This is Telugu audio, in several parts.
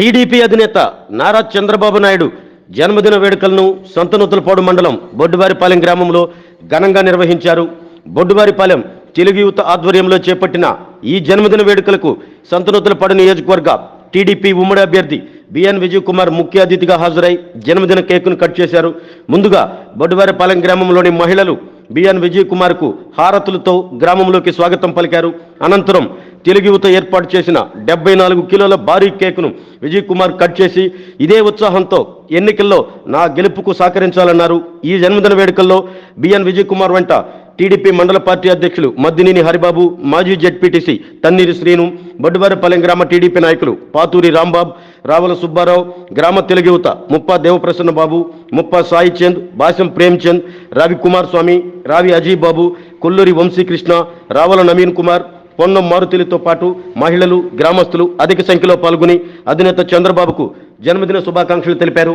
టీడీపీ అధినేత నారా చంద్రబాబు నాయుడు జన్మదిన వేడుకలను సంతనూతలపాడు మండలం బొడ్డువారిపాలెం గ్రామంలో ఘనంగా నిర్వహించారు. బొడ్డువారిపాలెం తెలుగు యువత ఆధ్వర్యంలో చేపట్టిన ఈ జన్మదిన వేడుకలకు సంతనూతలపాడు నియోజకవర్గ టీడీపీ ఉమ్మడి అభ్యర్థి బిఎన్ విజయ్ కుమార్ ముఖ్య అతిథిగా హాజరై జన్మదిన కేకును కట్ చేశారు. ముందుగా బొడ్డువారిపాలెం గ్రామంలోని మహిళలు బిఎన్ విజయ్ కుమార్కు హారతులతో గ్రామంలోకి స్వాగతం పలికారు. అనంతరం తెలుగు యువత ఏర్పాటు చేసిన డెబ్బై నాలుగు కిలోల భారీ కేకును విజయ్ కుమార్ కట్ చేసి ఇదే ఉత్సాహంతో ఎన్నికల్లో నా గెలుపుకు సహకరించాలన్నారు. ఈ జన్మదిన వేడుకల్లో బిఎన్ విజయ్ కుమార్ వెంట టీడీపీ మండల పార్టీ అధ్యక్షులు మద్దినేని హరిబాబు మాజీ జడ్పీటీసీ తన్నీరు శ్రీను బొడ్డువారిపాలెం గ్రామ టీడీపీ నాయకులు పాతూరి రాంబాబ్ రావుల సుబ్బారావు గ్రామ తెలుగు యువత ముప్పా దేవప్రసన్న బాబు ముప్పా సాయి చంద్ బాసం ప్రేమ్చంద్ రవి కుమార్ స్వామి రావి అజయ్ బాబు కొల్లూరి వంశీకృష్ణ రావుల నవీన్ కుమార్ పొన్నం మారుతీలతో పాటు మహిళలు గ్రామస్తులు అధిక సంఖ్యలో పాల్గొని అధినేత చంద్రబాబుకు జన్మదిన శుభాకాంక్షలు తెలిపారు.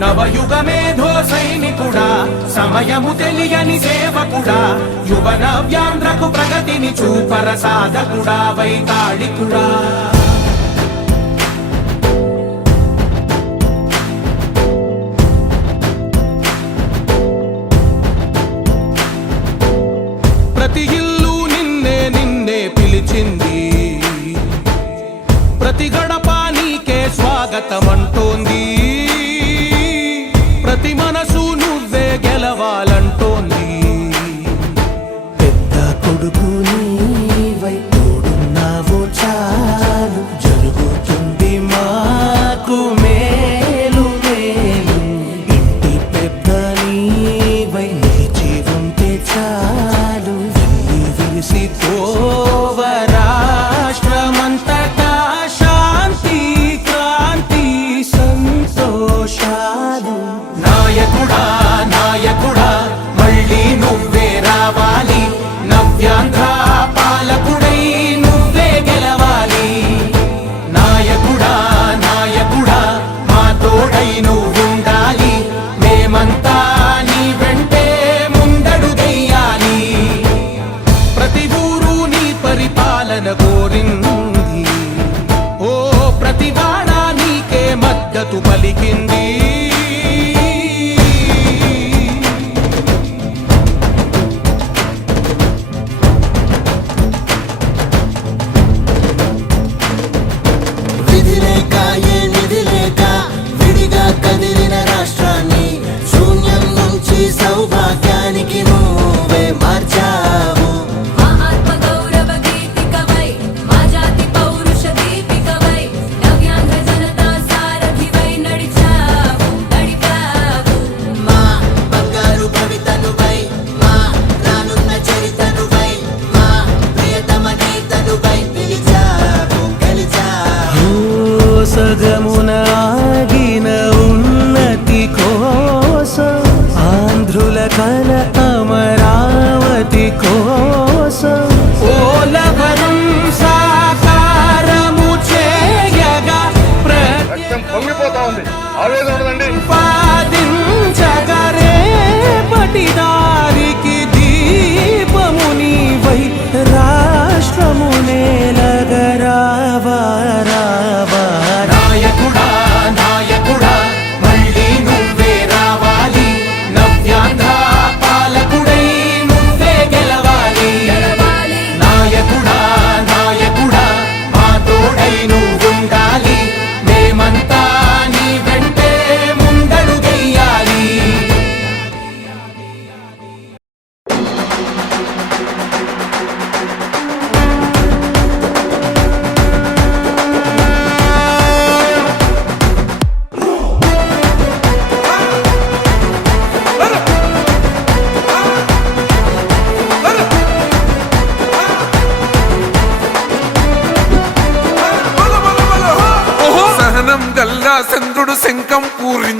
నవయుగ మేధో సైనికుడా సమయము తెలియని సేవకుడా యువన వ్యాంధ్రకు ప్రగతిని చూపర సాధకుడా వైతాళికుడా. ప్రతి ఇల్లు నిన్నే నిన్నే పిలిచింది. ప్రతి గడప నీకే స్వాగతం bukuni.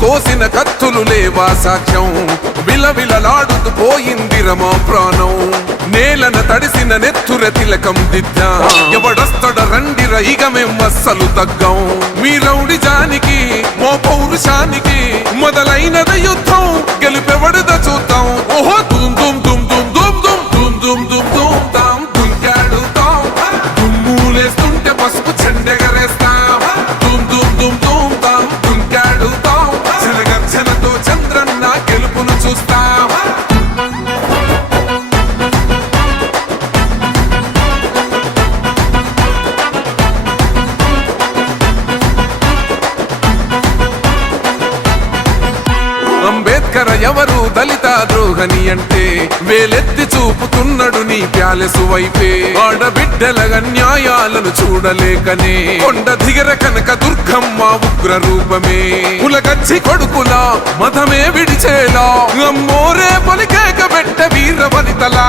కోసిన కత్తులు లేవా సాక్ష్యం? విలవిలలాడుతూ పోయింది రమా ప్రాణం. నేలన తడిసిన నెత్తుర తిలకం దిద్దా. ఎవడొస్తడ రండిర ఇక మేం అస్సలు తగ్గం. మీ రౌడి జానికి మో పౌరుషానికి మొదలైనద యుద్ధం. గెలిపెవడద చూద్దాం. ఓహో ఎక్కర ఎవరు దళిత ద్రోహని అంటే వేలెత్తి చూపుతున్నాడు నీ ప్యాలెసు వైపే. ఆడబిడ్డల న్యాయాలను చూడలేకనే కొండ దిగర కనక దుర్గమ్మ ఉగ్ర రూపమే. కులగచ్చి కొడుకులా మతమే విడిచేలా. అమ్మోరే పలికేక పెట్ట వీర వనితలా.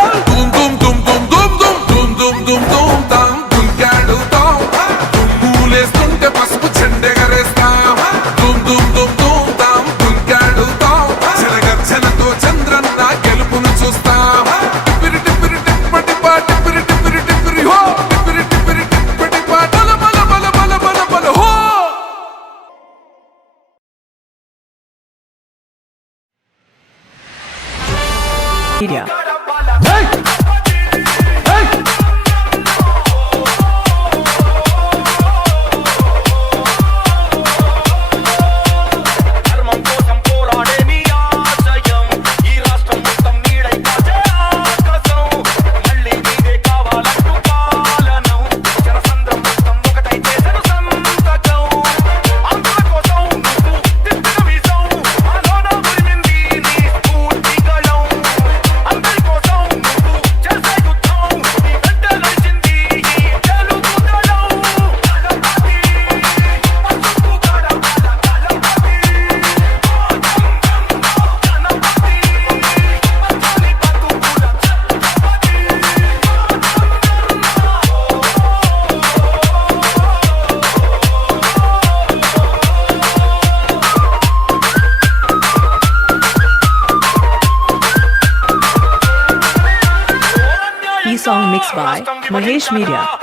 Mahesh Media.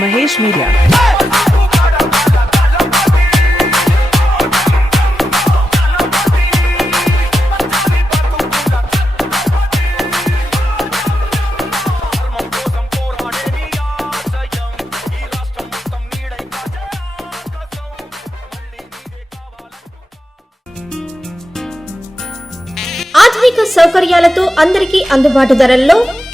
ಮಹೇಶ್ ಮೀಡಿಯಾ ఆధునిక సౌకర్యాలతో అందరికీ అందుబాటు ధరల్లో